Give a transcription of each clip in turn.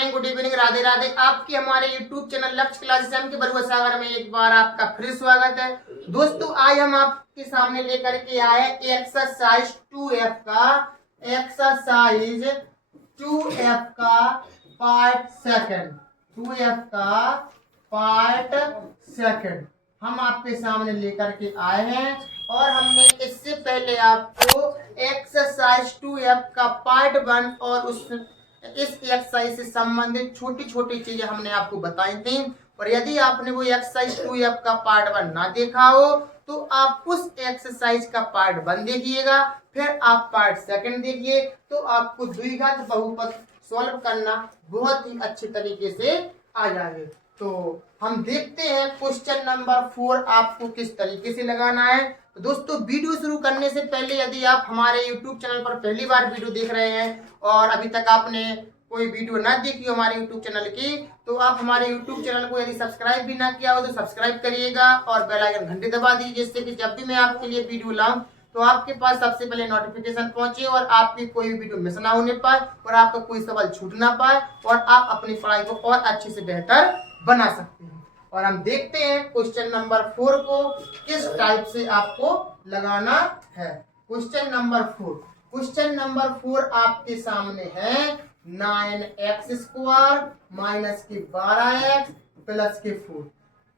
Morning, good evening, Radhe Radhe. आपके हमारे YouTube channel लक्ष्य क्लासेस एम के बरुआ सागर में एक बार आपका फिर स्वागत है। दोस्तों आज हम आपके सामने लेकर के आए एक्सरसाइज 2F का पार्ट सेकंड। 2F का पार्ट सेकंड हम आपके सामने लेकर के आए हैं और हमने इससे पहले आपको एक्सरसाइज 2F का पार्ट 1 और इस एक्सरसाइज से संबंधित छोटी छोटी चीजें हमने आपको बताई थी। और यदि आपने वो एक्सरसाइज 2F का पार्ट 1 ना देखा हो तो आप उस एक्सरसाइज का पार्ट 1 देखिएगा, फिर आप पार्ट सेकंड देखिए, तो आपको द्विघात बहुपद सॉल्व करना बहुत ही अच्छे तरीके से आ जाएंगे। तो हम देखते हैं क्वेश्चन नंबर 4 आपको किस तरीके से लगाना है। तो दोस्तों वीडियो शुरू करने से पहले यदि आप हमारे यूट्यूब चैनल पर पहली बार वीडियो देख रहे हैं और अभी तक आपने कोई वीडियो ना देखी हो हमारे यूट्यूब चैनल की, तो आप हमारे यूट्यूब चैनल को यदि सब्सक्राइब भी ना किया हो तो सब्सक्राइब करिएगा और बेल आइकन घंटी दबा दीजिए, जिससे कि जब भी मैं आपके लिए वीडियो लाऊं तो आपके पास सबसे पहले नोटिफिकेशन पहुंचे और आपकी कोई वीडियो मिस ना होने पाए और आपका कोई सवाल छूट ना पाए और आप अपनी पढ़ाई को और अच्छे से बेहतर बना सकते हैं। और हम देखते हैं क्वेश्चन नंबर 4 को किस टाइप से आपको लगाना है। क्वेश्चन नंबर 4 आपके सामने है 9x² माइनस के 12x प्लस के 4।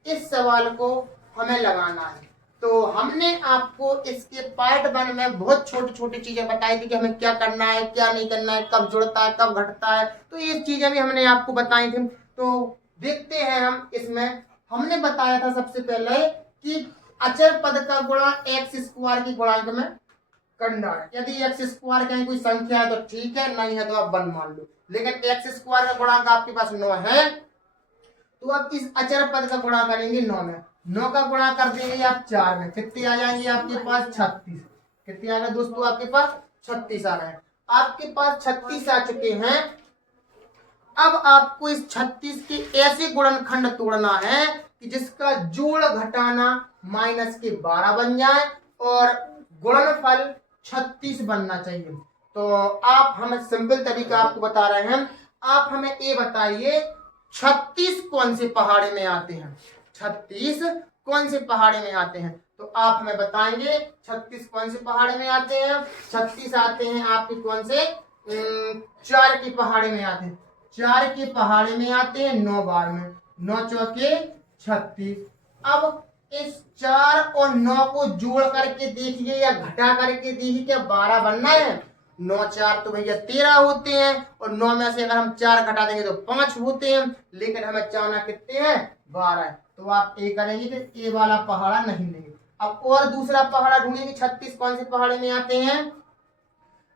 इस सवाल को हमें लगाना है। तो हमने आपको इसके पार्ट 1 में बहुत छोटी छोटी चीजें बताई थी कि हमें क्या करना है, क्या नहीं करना है, कब जुड़ता है, कब घटता है, तो ये चीजें भी हमने आपको बताई थी। तो देखते हैं हम इसमें। हमने बताया था सबसे पहले कि अचर पद का गुणा x² की गुणांक में करना है। यदि x² कहीं कोई संख्या है तो ठीक है, नहीं है तो आप 1 मान लो, लेकिन x² का गुणांक आपके पास 9 है तो आप इस अचर पद का गुणा करेंगे 9 में। 9 का गुणा कर देंगे आप 4 में, कितने आ जाएंगे आपके पास 36। कितने आ गए दोस्तों आपके पास 36 आ गए। आपके पास 36 आ चुके हैं। अब आपको इस 36 के ऐसे गुणनखंड तोड़ना है कि जिसका जोड़ घटाना माइनस के 12 बन जाए और गुणनफल 36 बनना चाहिए। तो आप हमें सिंपल तरीका आपको बता रहे हैं। आप हमें ये बताइए 36 कौन से पहाड़े में आते हैं। 36 कौन से पहाड़े में आते हैं तो आप हमें बताएंगे 36 कौन से पहाड़े में आते हैं। 36 आते हैं आपके कौन से 4 के पहाड़े में आते हैं। 4 के पहाड़े में आते हैं 9 बार में, 9 चौके 36। अब इस 4 और 9 को जोड़ करके देखिए या घटा करके देखिए, क्या 12 बनना है। 9 4 तो भैया 13 होते हैं और 9 में से अगर हम 4 घटा देंगे तो 5 होते हैं, लेकिन हमें चाहना कितने हैं 12 है। तो आप ये करेंगे कि ये वाला पहाड़ा नहीं लेंगे। अब और दूसरा पहाड़ा ढूंढेंगे। 36 कौन से पहाड़े में आते हैं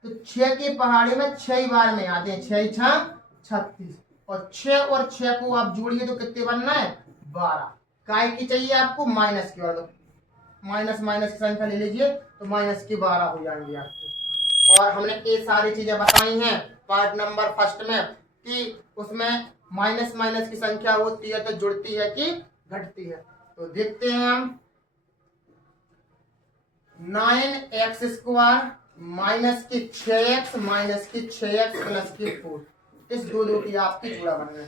तो 6 के पहाड़े में 6 बार में आते हैं, 6 6 36 और 6 को आप जोड़िए तो कितने बनना है 12। काय की चाहिए आपको माइनस की, और माइनस की संख्या ले लीजिए तो माइनस के 12 हो जाएंगे आपको। और हमने ये सारी चीजें बताई हैं पार्ट नंबर 1 में कि उसमें माइनस की संख्या होती है तो जुड़ती है कि घटती है। तो देखते हैं हम 9x² माइनस के 6x माइनस के 6x प्लस के 4। इस दो की आपकी जुड़ा बन गया।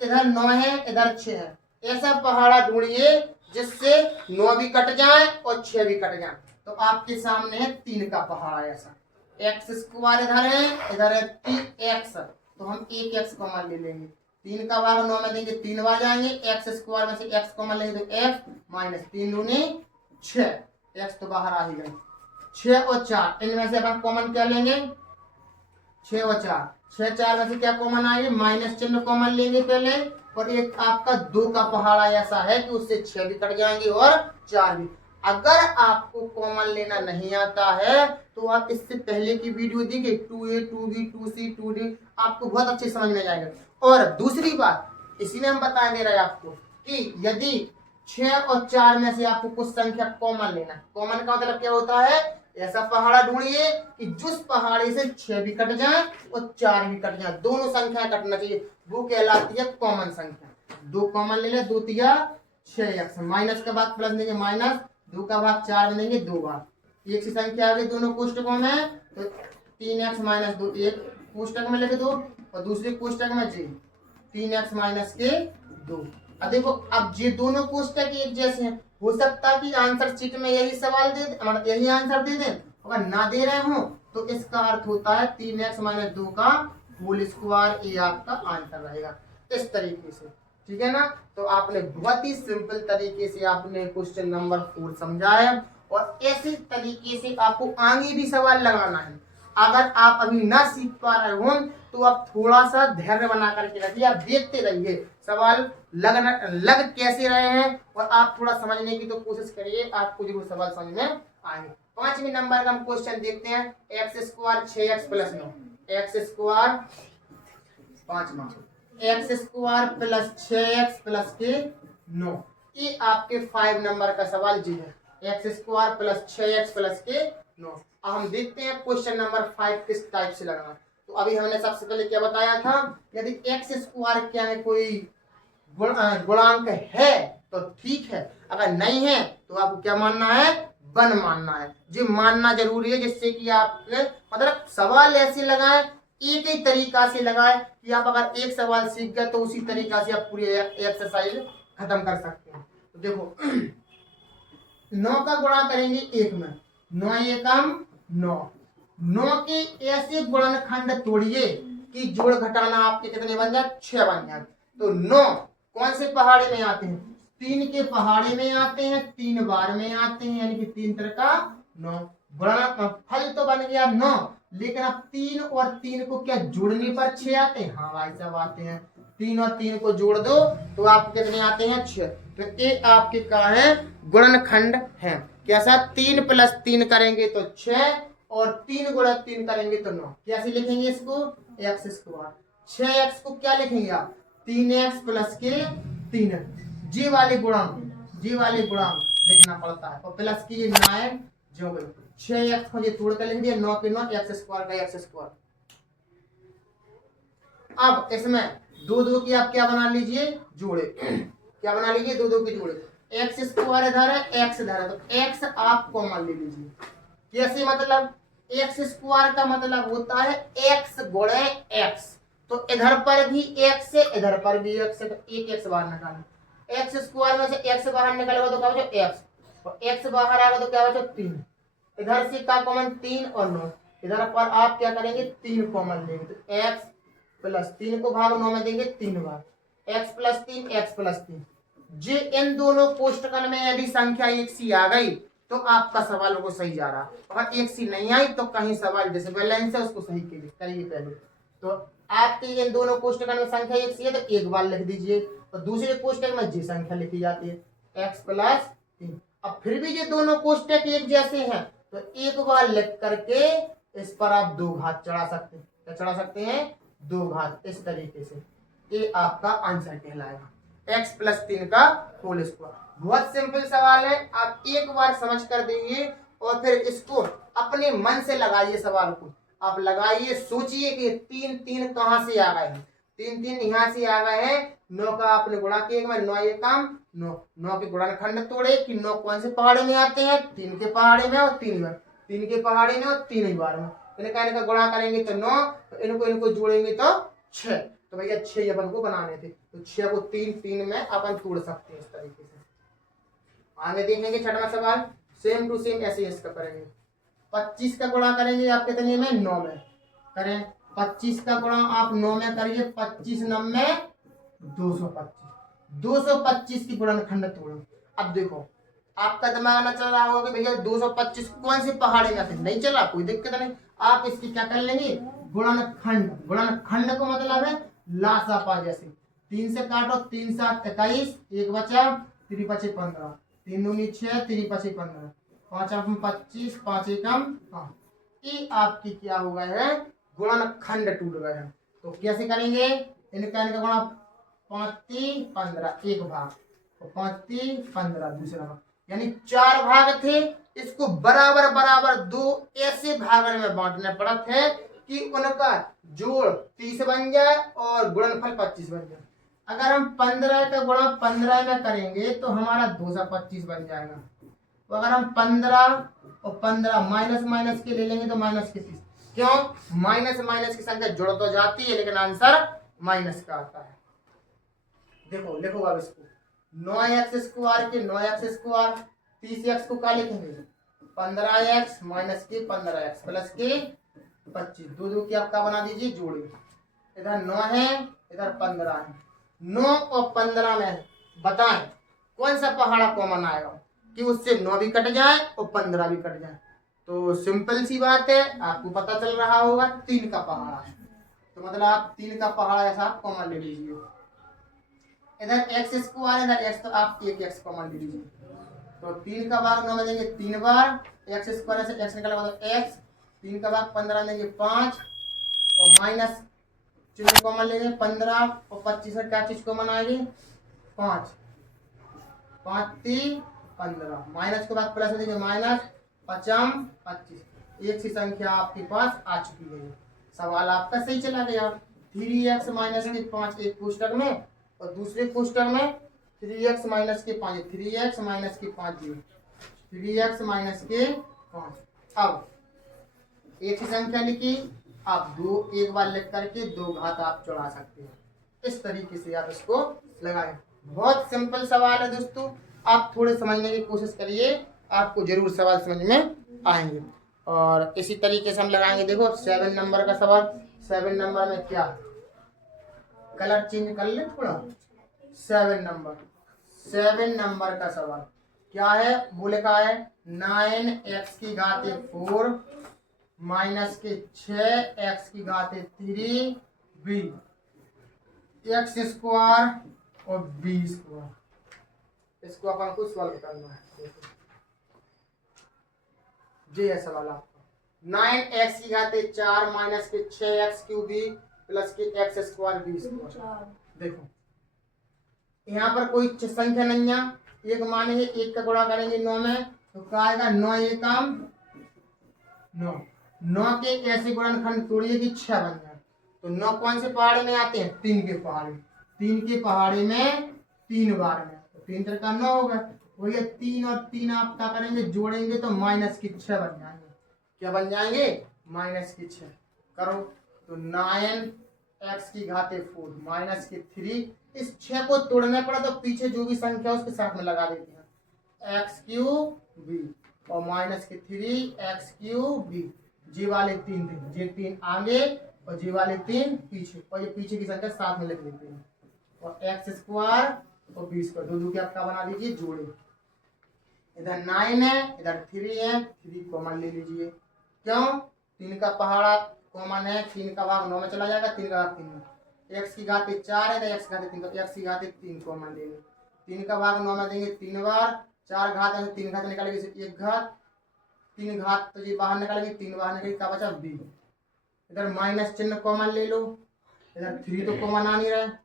इधर 9 है, इधर 6 है। ऐसा पहाड़ा ढूंढिए जिससे 9 भी कट जाए और 6 भी कट जाए। तो आपके सामने है 3 का पहाड़ा। ऐसा x² इधर है, इधर है 3x, तो हम एक x कॉमन ले लेंगे। 3 का भाग 9 में देंगे 3 बार जाएंगे। x² में से x कॉमन लेंगे तो x माइनस 3 दूनी 6, x तो बाहर आ ही गए। 6 और 4 इनमें से अपन कॉमन क्या लेंगे 6 और 4, 6 4 में से क्या कॉमन आएंगे माइनस चिन्ह कॉमन लेंगे पहले। और एक आपका 2 का पहाड़ा ऐसा है कि उससे 6 भी कट जाएंगे और 4 भी। अगर आपको कॉमन लेना नहीं आता है तो आप इससे पहले की वीडियो देखिए 2a 2b 2c 2d, आपको बहुत अच्छे समझ में जाएगा। और दूसरी बात इसी में हम बता दे रहे हैं आपको कि यदि 6 और 4 में से आपको कुछ संख्या कॉमन लेना, कॉमन का मतलब क्या होता है, ऐसा पहाड़ा ढूंढिए कि जिस पहाड़े से 6 भी कट जाए और 4 भी कट जाए, दोनों संख्या कटना चाहिए, वो कहलाती है कॉमन संख्या। 2 कॉमन ले ले, 2 तिया 6x, माइनस का भाग प्लस देंगे माइनस, 2 का भाग 4 में देंगे 2 बार। एक सी संख्या आ गई दोनों कोष्टकों में तो 3x माइनस 2 एक कोष्टक में लेके 2 और दूसरे कोष्टक में जे 3x माइनस के 2। अब देखो, अब ये दोनों कोष्टक एक जैसे हैं, हो सकता है कि आंसर शीट में यही सवाल दे दे, मतलब यही आंसर दे दें। अगर ना दे रहे हो तो इसका अर्थ होता है 3x माइनस 2 का होल स्क्वायर, ये आपका आंसर रहेगा इस तरीके से। ठीक है ना। तो आपने बहुत ही सिंपल तरीके से आपने क्वेश्चन नंबर 4 समझा है, और ऐसे तरीके से आपको आगे भी सवाल लगाना है। अगर आप अभी ना सीख पा रहे हो तो आप थोड़ा सा धैर्य बना करके रखिए, आप देखते रहिए सवाल लग कैसे रहे हैं, और आप थोड़ा समझने की तो कोशिश करिए, आपको जरूर सवाल समझ में आएंगे। 5वें नंबर का हम क्वेश्चन देखते हैं। X square 6x plus 9, x square 5वां x square plus 6x plus के 9, ये आपके 5 नंबर का सवाल जी है। X square plus 6x plus के 9। अब हम देखते हैं क्वेश्चन नंबर 5 किस टाइप से लगाना। तो अभी हमने सबसे पहले क्या बताया था, यदि एक्स स्क्वायर क्या है कोई गुणांक है तो ठीक है, अगर नहीं है तो आपको क्या मानना है, 1 मानना है। जो मानना जरूरी है, जिससे कि आप मतलब सवाल ऐसे लगाएं, एक ही तरीका से लगाएं कि आप अगर एक सवाल सीख गए तो उसी तरीका से आप पूरी एक्सरसाइज खत्म कर सकते हैं। तो देखो 9 का गुणा करेंगे 1 में, 9 एकम 9, 9 के ऐसे गुणनखंड तोड़िए कि जोड़ घटाना आपके कितने बन जाए, 6 बन जाए। तो 9 कौन से पहाड़े में आते हैं, 3 के पहाड़े में आते हैं, 3 बार में आते हैं, यानी कि 3 का 9। गुणा फल तो बन गया 9, लेकिन अब 3 और 3 को क्या जोड़ने पर 6 आते हैं, हाँ भाई साहब आते हैं। 3 और 3 को जोड़ दो तो आपके कितने आते हैं, 6। तो ये आपके क्या है, गुणनखंड है। कैसा, 3 प्लस 3 करेंगे तो 6, और 3 गुणा 3 करेंगे तो 9। कैसे लिखेंगे इसको, एक्स स्क्वायर 6x को क्या लिखेंगे आप, 3x प्लस के 3, जी वाले गुणांक लिखना पड़ता है, और प्लस की 9 जो गई 6x को ये तोड़ कर लिख दिया, 9 के 9 एक्स स्क्वायर का एक्स स्क्वायर। अब इसमें 2 की आप क्या बना लीजिए, जोड़े क्या बना लीजिए, 2 के जोड़े। एक्स स्क्वायर इधर है, एक्स इधर है, तो एक्स आप कॉमन ले लीजिए। कैसे, मतलब एक्स स्क्वायर का मतलब होता है एक्स गुणे एक्स, तो इधर पर भी एक्स है, इधर पर भी एक्स है, तो एक एक्स बाहर निकालो। एक्स स्क्वायर में से एक्स बाहर निकालेगा तो क्या बचा, एक्स, और एक्स बाहर आएगा तो क्या बचा, 3। इधर से क्या कॉमन, 3 और 9, इधर पर आप क्या करेंगे, 3 कॉमन लेंगे, तो एक्स प्लस 3 को भाग 9 में देंगे 3 बार, एक्स प्लस 3 एक्स प्लस 3। जे इन दोनों कोष्टकन में यदि संख्या एक सी आ गई तो आपका सवाल को सही जा रहा, अगर एक सी नहीं आई तो कहीं सवाल डिसबैलेंस है, उसको सही करिए पहले। तो आपके इन दोनों कोष्टकन में संख्या एक सी है तो एक बार लिख दीजिए, और दूसरे कोष्टक में जे संख्या लिखी जाती है, एक्स प्लस 3। अब फिर भी ये दोनों कोष्टक एक जैसे हैं तो एक बार लिख करके इस पर आप 2 घात चढ़ा सकते हैं, क्या चढ़ा सकते हैं, 2 घात, इस तरीके से ये आपका आंसर कहलाएगा, x प्लस 3 का होल स्क्वायर। बहुत सिंपल सवाल है, आप एक बार समझ कर देंगे और फिर इसको अपने मन से लगाइए, सवाल को आप लगाइए, सोचिए कि 3 3 कहां से आ गए हैं, 3 3 यहाँ से आ गए हैं। 9 का आपने गुणा किया, 9 ये काम 9, 9 के गुणनखंड तोड़े कि 9 कौन से पहाड़े में आते हैं, 3 के पहाड़े में और 3 में, 3 के पहाड़े में और 3 ही बार में। इनका गुणा करेंगे तो 9, तो इनको जोड़ेंगे तो 6, तो भैया 6 अपन को बनाने थे, तो 6 को 3 में अपन तोड़ सकते हैं इस तरीके से। आगे देखेंगे 6वां सवाल, सेम टू सेम ऐसे इसका करेंगे। 25 का गुणा करेंगे आप कितने में, 9 में करें, 25 का गुणा आप 9 में करिए, 25 9 में 225, 225 की गुणनखंड तोड़ो। अब देखो आपका दिमाग ना चल रहा होगा कि भैया 225 कौन से पहाड़े में आते, नहीं चला, कोई दिक्कत नहीं, आप इसकी क्या कर लेंगे, गुणनखंड। गुणनखंड को मतलब है लासापा, जैसे 3 से काटो, 3 7 21, एक बचा, 3 5 15, 3 दूनी 6, 3 5 15, 5 8 25, 5 एकम 5। ये आपकी क्या हो गए हैं, गुणनखंड टूट गए हैं। तो कैसे करेंगे, इनका गुणा 5 3 15 एक भाग, और 5 3 15 दूसरा भाग, यानी 4 भाग थे, इसको बराबर बराबर 2 ऐसे भागों में बांटने पड़ा थे कि उनका जोड़ 30 बन जाए और गुणनफल 25 बन जाए। अगर हम 15 का गुणा 15 में करेंगे तो हमारा 225 बन जाएगा। तो अगर हम 15 और 15 माइनस माइनस के ले लेंगे तो माइनस के 30, क्यों? माइनस माइनस की संख्या जुड़ तो जाती है लेकिन आंसर माइनस का आता है। देखो लिखो अब इसको, 9x² के 9x², 30x को क्या लिखेंगे? 15x माइनस के 15x प्लस के 25, दो दो की आपका बना दीजिए जोड़ी। इधर 9 है इधर 15 है, 9 और 15 में बताएं कौन सा पहाड़ा कॉमन आएगा कि उससे 9 भी कट जाए और 15 भी कट जाए? तो सिंपल सी बात है, आपको पता चल रहा होगा 3 का पहाड़ा है, तो मतलब आप 3 का पहाड़ा ऐसा कॉमन ले लीजिए। इधर x², इधर x, तो आप एक x कॉमन ले लीजिए। तो 3 का भाग 9 में देंगे 3 बार, x² से x निकला मतलब x, 3 का भाग 15 देंगे 5, और माइनस चिन्ह कॉमन लेंगे 15, और 25 से क्या चीज कॉमन आएगी? 5, 5 3 15, माइनस के बाद प्लस देंगे माइनस 5 25, एक सी संख्या आपके पास आ चुकी है। सवाल आपका सही चला गया। 3x माइनस के 5 एक पुस्तक में और दूसरे पुस्तक में 3x माइनस के 5, 3x माइनस के 5 जी, 3x माइनस के 5। अब एक ही संख्या लिखी, आप दो एक बार लिख करके दो घात आप चढ़ा सकते हैं। इस तरीके से आप इसको लगाएं। बहुत सिंपल सवाल है दोस्तों, आप थोड़े समझने की कोशिश करिए, आपको जरूर सवाल समझ में आएंगे। और इसी तरीके से हम लगाएंगे। देखो 7 नंबर का सवाल, 7 नंबर में क्या, कलर चेंज कर ले थोड़ा। 7 नंबर का सवाल क्या है, वो लिखा है 9x की घात 4 माइनस के 6x की घात 3b, x² और b²। इसको अपन को सॉल्व करना है। जी है सवाल आपका, 9x की घात 4 माइनस के 6x³ प्लस के x² b²। देखो यहाँ पर कोई संख्या नहीं है, एक मानेंगे, एक का गुणा करेंगे 9 में तो क्या आएगा? 9 एकम 9, 9 के ऐसे गुणनखंड तोड़िए कि 6 बन जाए। तो 9 कौन से पहाड़े में आते हैं? 3 के पहाड़े, 3 के पहाड़े में 3 बार में, तो 3 3 का 9 होगा। वही 3 और 3 आप क्या करेंगे? जोड़ेंगे तो माइनस के 6 बन जाएंगे। क्या बन जाएंगे? माइनस के 6। करो तो 9x की घात 4 माइनस के 3, इस 6 को तोड़ना पड़ा तो पीछे जो भी संख्या उसके साथ में लगा देते हैं, x³ और माइनस के 3x³ जी वाले 3 थे, जी 3 आगे और जी वाले 3 पीछे, और ये पीछे की संख्या साथ में लिख लेते हैं। और x² और b², दो की आपका बना दीजिए जोड़े। इधर 9 है इधर 3 है, 3 कॉमन ले लीजिए। क्यों? 3 का पहाड़ा कॉमन है, 3 का भाग 9 में चला जाएगा, 3 का भाग 3 में। x की घात 4 है तो x की घात 3, तो x की घात 3 कॉमन लेंगे। 3 का भाग 9 में देंगे 3 बार, 4 घात है 3 घात निकालेंगे, 1 घात, 3 घात तो ये बाहर निकालेंगे, 3 बाहर निकलेगी, क्या बचा? b। इधर माइनस चिन्ह कॉमन ले लो, इधर 3 तो कॉमन आ नहीं रहा है,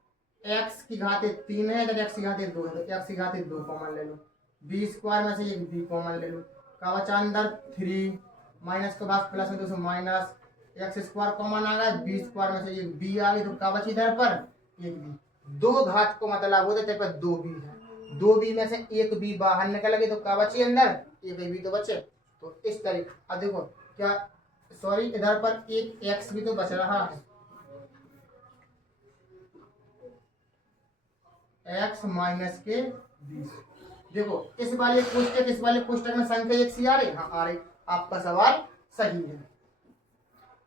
x की घात 3 है इधर x की घात 2 है तो x की घात 2 कॉमन ले लो, b² में से एक b कॉमन ले लो, क्या बचा अंदर? 3, माइनस के बाद प्लस में 2 माइनस, x² कॉमन आ गया, b² में से एक b आ गई, तो क्या बची इधर पर? एक b। दो घात को मतलब होते थे पर 2b है, 2b में से एक b बाहर निकल गई तो क्या बची अंदर? एक b तो बचे। तो इस तरीके, अब देखो क्या, सॉरी इधर पर एक x भी तो बच रहा है, x माइनस के 20। देखो इस वाले पुस्तक में संख्या एक सी आ रही, हाँ आ रही, आपका सवाल सही है।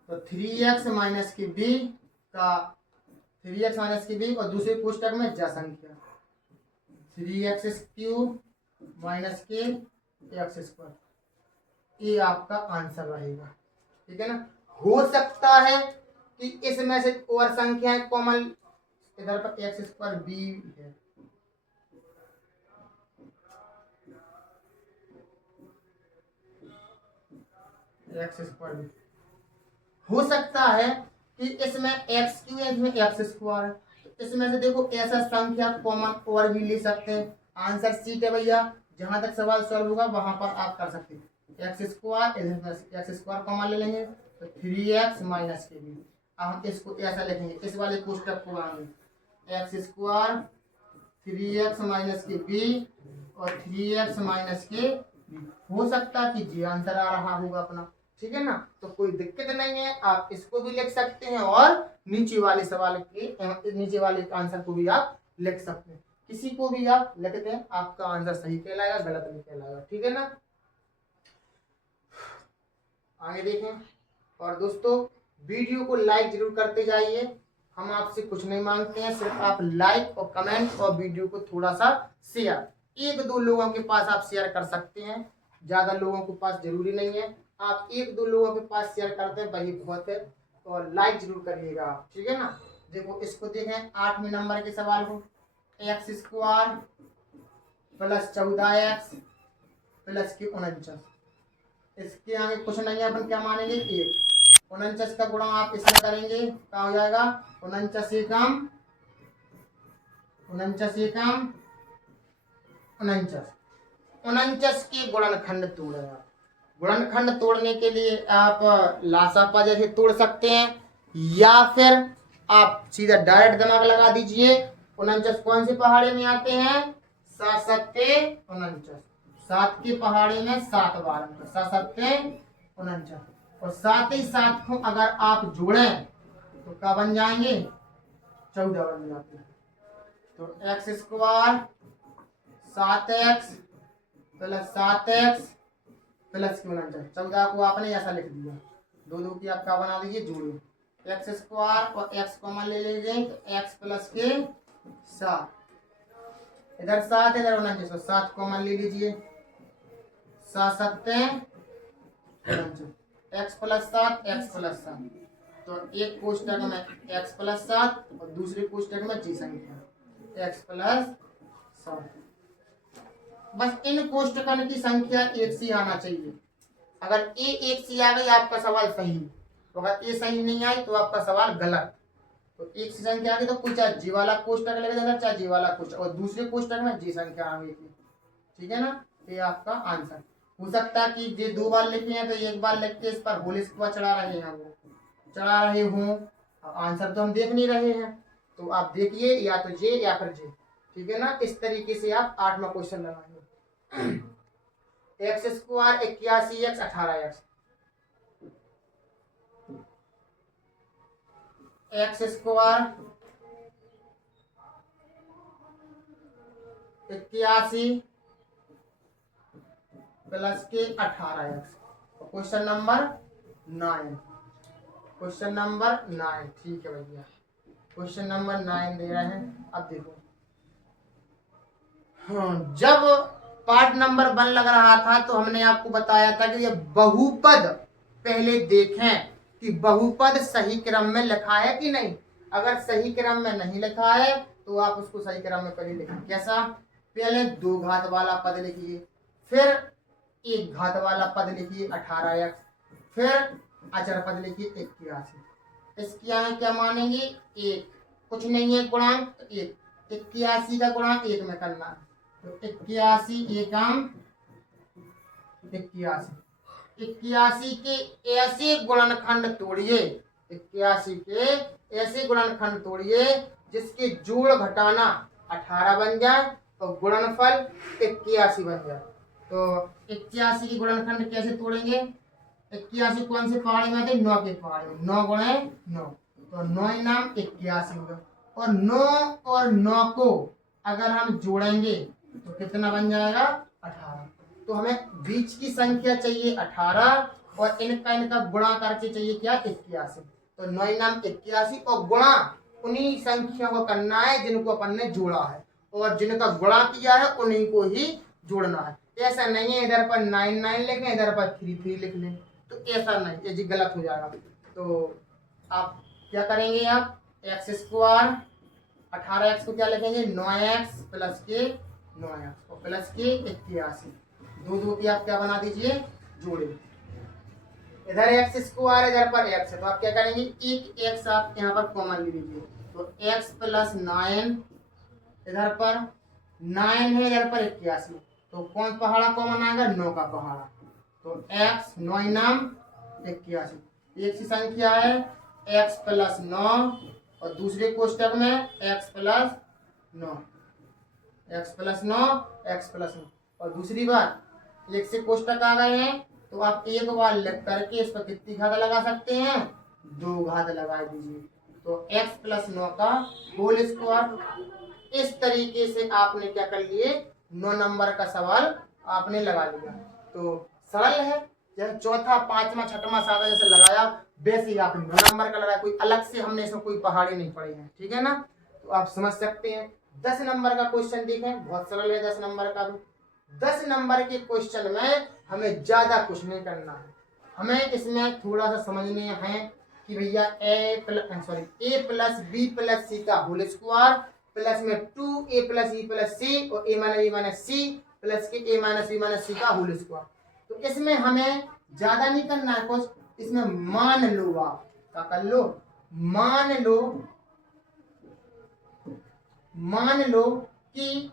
तो 3x माइनस की b का 3x माइनस की b और दूसरे पुस्तक में जा संख्या 3x³ माइनस के x², ये आपका आंसर रहेगा। ठीक है ना? हो सकता है कि इसमें से और संख्याएं कॉमन, इधर पर x² b है, x² b हो सकता है कि इसमें x³ है इसमें x², इसमें से देखो ऐसा संख्या कॉमन और भी ले सकते हैं। आंसर सीट है भैया, जहां तक सवाल सॉल्व होगा वहां पर आप कर सकते हैं। x² कॉमन ले लेंगे तो 3x माइनस के b। अब हम इसको ऐसा लिखेंगे, इस वाले पुस्तक को आएंगे x² 3x माइनस के b और 3x माइनस के b। हो सकता है कि जी आंसर आ रहा होगा अपना। ठीक है ना। तो कोई दिक्कत नहीं है, आप इसको भी लिख सकते हैं और नीचे वाले सवाल के नीचे वाले आंसर को भी आप लिख सकते हैं। किसी को भी आप लिख दें, आपका आंसर सही कहलाएगा, गलत नहीं कहलाएगा, ठीक है ना। आगे देखें। और दोस्तों वीडियो को लाइक जरूर करते जाइए, हम आपसे कुछ नहीं मांगते हैं, सिर्फ आप लाइक और कमेंट और वीडियो को थोड़ा सा शेयर, 1-2 लोगों के पास आप शेयर कर सकते हैं, ज्यादा लोगों के पास जरूरी नहीं है, आप 1-2 लोगों के पास शेयर करते हैं वही बहुत है। और लाइक जरूर करिएगा आप, ठीक है ना। देखो इसको देखें 8वें नंबर के सवाल को, x² + 14x + 49। इसके आगे कुछ नहीं है, अपन क्या मानेंगे 1। 49 का गुणा आप इसमें करेंगे, क्या हो जाएगा 49 एकम 49 के गुणनखंड तोड़े आप। गुणनखंड तोड़ने के लिए आप लासापा जैसे तोड़ सकते हैं, या फिर आप सीधा डायरेक्ट दिमाग लगा दीजिए। 49 कौन सी पहाड़ी में आते हैं, 7 सत्ते 49, 7 की पहाड़ी में 7 बार 7 सत्ते 49, और 7 ही 7 को अगर आप जोड़ें तो क्या बन जाएंगे 14 बन जाते हैं। तो x² 7x + 7x + 49, 14 को आपने ऐसा लिख दिया, 2 की आप क्या बना दीजिए जोड़िए, x² और x कॉमन ले लीजिए, तो x + 7, इधर 7 इधर 49, तो 7 कॉमन ले लीजिए, 7 सत्ते 49, x + 7 x + 7, तो एक कोष्टक में x + 7 और दूसरे कोष्टक में जी संख्या x + 7। बस इन कोष्टकों की संख्या एक सी आना चाहिए। अगर ए एक सी आ गई आपका सवाल सही, तो अगर ए सही नहीं आई तो आपका सवाल गलत। तो एक सी संख्या आ गई तो कुछ चाहे जी वाला कोष्टक लग जाएगा, चाहे जी वाला कोष्टक, और दूसरे कोष्टक में जी संख्या आ गई थी, ठीक है ना। ये आपका आंसर हो सकता है कि जे 2 बार लिखे हैं तो एक बार लिख के इस पर होल स्क्वायर चढ़ा रहे हैं, वो चढ़ा रहे हों, आंसर तो हम देख नहीं रहे हैं, तो आप देखिए या तो जे या फिर जे, ठीक है ना। इस तरीके से आप 8वां क्वेश्चन लगाएंगे। x² 81x 18x, x² 81 + के 18x। Question number 9, question number 9, ठीक है भैया, क्वेश्चन नंबर 9 दे रहे हैं। अब देखो, जब पार्ट नंबर 1 लग रहा था तो हमने आपको बताया था कि ये बहुपद पहले देखें कि बहुपद सही क्रम में लिखा है कि नहीं। अगर सही क्रम में नहीं लिखा है तो आप उसको सही क्रम में पहले लिखें। कैसा, पहले 2 घात वाला पद लिखिए, फिर 1 घात वाला पद लिखिए 18x, फिर अचर पद लिखिए 81। इसके यहाँ क्या मानेंगे 1, कुछ नहीं है गुणांक 1, 81 का गुणांक 1 में करना है, तो 81 एकम 81 के ऐसे गुणनखंड तोड़िए, 81 के ऐसे गुणनखंड तोड़िए जिसके जोड़ घटाना 18 बन जाए और गुणनफल 81 बन जाए। तो 81 की गुणनखंड कैसे तोड़ेंगे, 81 कौन से पहाड़ी में आते, 9 के पहाड़ी में, 9 गुणे 9, तो 9 नाम 81 होगा, और 9 और 9 को अगर हम जोड़ेंगे तो कितना बन जाएगा 18। तो हमें बीच की संख्या चाहिए 18 और इनका गुणा करके चाहिए क्या 81। तो 9 नाम 81 और गुणा उन्हीं संख्या को करना है जिनको अपन ने जोड़ा है, और जिनका गुणा किया है उन्हीं को ही जोड़ना है। ऐसा नहीं है इधर पर 9 9 लिखें इधर पर 3 3 लिख लें, तो ऐसा नहीं, ये जी गलत हो जाएगा। तो आप क्या करेंगे, आप x² 18x को क्या लिखेंगे 9x + के 9x और प्लस के 81, 2 की आप क्या बना दीजिए जोड़े, इधर x² इधर पर x है, तो आप क्या करेंगे एक x आप यहाँ पर कॉमन ले लीजिए, तो x + 9 इधर पर 9 है इधर पर 81, तो कौन पहाड़ा कॉमन आएगा 9 का पहाड़ा, तो x 9 नाम 81, एक सी संख्या है x + 9 और दूसरे कोष्टक में x + 9, x + 9 x + 9, और दूसरी बार एक से कोष्टक आ गए हैं तो आप एक बार लिख करके इस पर कितनी घात लगा सकते हैं, 2 घात लगा दीजिए। तो x प्लस 9 का होल स्क्वायर। इस तरीके से आपने क्या कर लिए, 9 नंबर का सवाल आपने लगा लिया। तो सरल है, जैसे चौथा, पांचवा, छठवां, सातवां जैसे लगाया वैसे ही आपने 9 नंबर का लगाया। कोई अलग से हमने इसमें कोई पहाड़ी नहीं पड़ी है, ठीक है ना। तो आप समझ सकते हैं। 10 नंबर का क्वेश्चन देखें, बहुत सरल है 10 नंबर का भी। 10 नंबर के क्वेश्चन में हमें ज्यादा कुछ नहीं करना है, हमें इसमें थोड़ा सा समझने हैं कि भैया ए प्लस बी प्लस सी का होल स्क्वायर प्लस में 2a प्लस ई प्लस सी और a minus B minus C plus के a माइनस बी माइनस सी का होल स्क्वायर। तो इसमें हमें ज्यादा नहीं करना है कुछ, इसमें मान लो, आप क्या कर लो, मान लो कि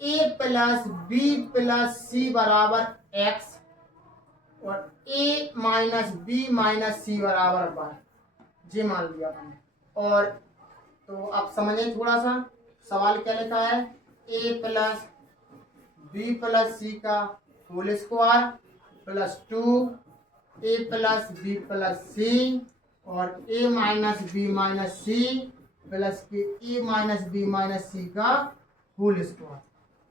a प्लस बी प्लस सी बराबर x और a माइनस बी माइनस सी बराबर वाई, ये मान लिया हमने। और तो आप समझें थोड़ा सा सवाल क्या लिखा है, a plus B plus C का whole square plus 2a plus B plus सी और a minus B minus C plus के e माइनस बी माइनस सी का होल स्क्वायर।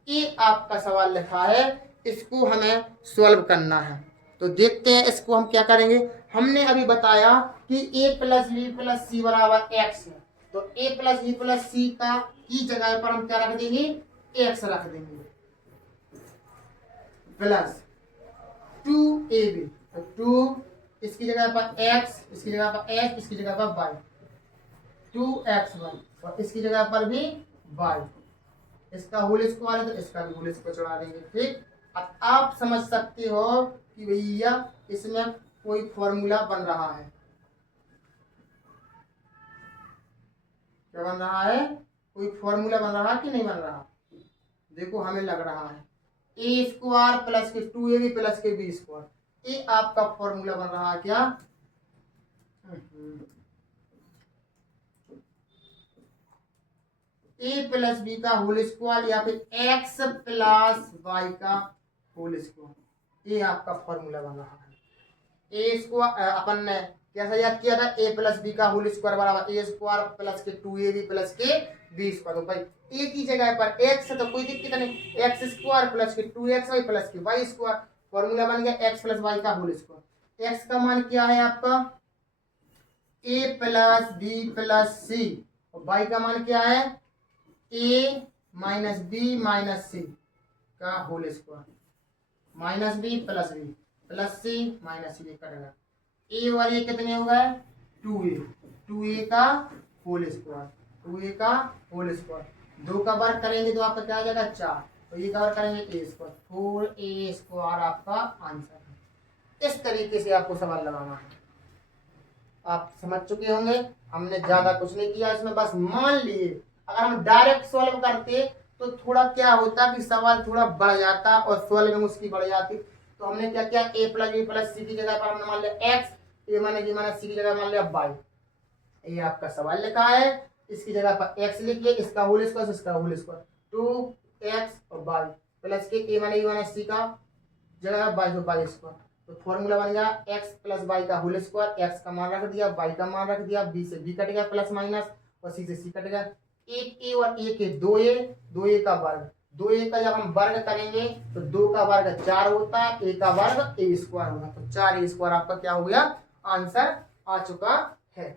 ये आपका सवाल लिखा है, इसको हमें सॉल्व करना है। तो देखते हैं इसको हम क्या करेंगे। हमने अभी बताया कि a प्लस बी प्लस सी बराबर x है, तो a plus B plus C का की जगह पर हम क्या रख देंगे, x रख देंगे प्लस 2ab, तो 2 इसकी जगह पर x, इसकी जगह पर x, इसकी जगह पर y, 2xy और इसकी जगह पर भी y। इसका होल स्क्वायर है तो इसका भी होल स्क्वायर चढ़ा देंगे, ठीक। अब आप समझ सकते हो कि भैया इसमें कोई फॉर्मूला बन रहा है, क्या बन रहा है, कोई फॉर्मूला बन रहा है कि नहीं बन रहा। देखो हमें लग रहा है ए स्क्वायर प्लस के 2ab प्लस के बी स्क्वायर, ये आपका फॉर्मूला बन रहा है क्या, ए प्लस बी का होल स्क्वायर या फिर एक्स प्लस वाई का होल स्क्वायर, ये आपका फॉर्मूला बन रहा है। ए स्क्वायर अपन ने कैसा याद किया था, ए प्लस बी का होल स्क्वायर बराबर ए स्क्वायर प्लस के 2ab प्लस के बी स्क्वायर। तो भाई ए की जगह पर एक्स है तो कोई दिक्कत नहीं, एक्स स्क्वायर प्लस के 2xy प्लस के वाई स्क्वायर, फॉर्मूला बन गया एक्स प्लस वाई का होल स्क्वायर। एक्स का मान क्या है आपका, ए प्लस बी प्लस सी और वाई का मान क्या है, ए माइनस बी माइनस सी का whole square, minus b plus c minus c कटेगा, ए और ए कितने हो गए, 2a का होल स्क्वायर, 2a का होल स्क्वायर, 2 का वर्ग करेंगे तो आपका क्या आ जाएगा 4, तो ये का वर्ग करेंगे a स्क्वायर, 4a स्क्वायर आपका आंसर है। इस तरीके से आपको सवाल लगाना है। आप समझ चुके होंगे, हमने ज्यादा कुछ नहीं किया इसमें, बस मान लिए। अगर हम डायरेक्ट सॉल्व करते तो थोड़ा क्या होता कि सवाल थोड़ा बढ़ जाता और सॉल्विंग उसकी बढ़ जाती। तो हमने क्या किया, ए प्लस बी प्लस सी की जगह पर हमने मान लिया एक्स, ए माइनस बी माइनस सी की जगह मान लिया वाई। ये आपका सवाल लिखा है, इसकी जगह पर एक्स लिखिए, इसका होल स्क्वायर, इसका होल स्क्वायर, 2x और वाई प्लस के ए माइनस बी माइनस सी का जगह वाई, तो वाई स्क्वायर। तो फॉर्मूला बन गया एक्स प्लस वाई का होल स्क्वायर, एक्स का मान रख दिया, वाई का मान रख दिया, बी से बी कट गया प्लस माइनस और सी से सी कट गया, एक ए और ए के 2a का वर्ग, 2a का जब हम वर्ग करेंगे तो 2 का वर्ग 4 होता है, a का वर्ग a स्क्वायर होगा, तो 4a स्क्वायर आपका क्या हो गया, आंसर आ चुका है।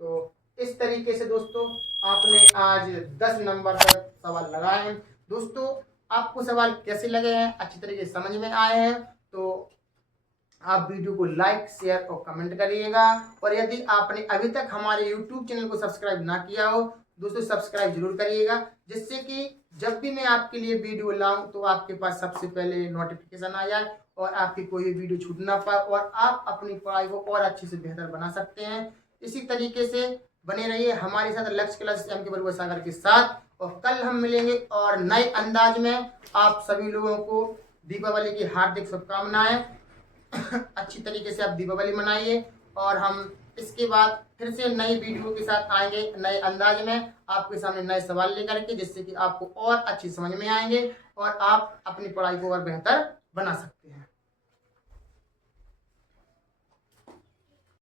तो इस तरीके से दोस्तों आपने आज 10 नंबर पर सवाल लगाए हैं। दोस्तों आपको सवाल कैसे लगे हैं, अच्छी तरीके से समझ में आए हैं तो आप वीडियो को लाइक शेयर और कमेंट करिएगा। और यदि आपने अभी तक हमारे यूट्यूब चैनल को सब्सक्राइब ना किया हो दोस्तों सब्सक्राइब जरूर करिएगा, जिससे कि जब भी मैं आपके लिए वीडियो लाऊं तो आपके पास सबसे पहले नोटिफिकेशन आ जाए और आपकी कोई भी वीडियो छूट ना पाए और आप अपनी पढ़ाई को और अच्छे से बेहतर बना सकते हैं। इसी तरीके से बने रहिए हमारे साथ लक्ष्य क्लास एम के बरुआ सागर के साथ, और कल हम मिलेंगे और नए अंदाज में। आप सभी लोगों को दीपावली की हार्दिक शुभकामनाएं। अच्छी तरीके से आप दीपावली मनाइए और हम इसके बाद फिर से नई वीडियो के साथ आएंगे, नए अंदाज में आपके सामने नए सवाल लेकर के, जिससे कि आपको और अच्छी समझ में आएंगे और आप अपनी पढ़ाई को और बेहतर बना सकते हैं।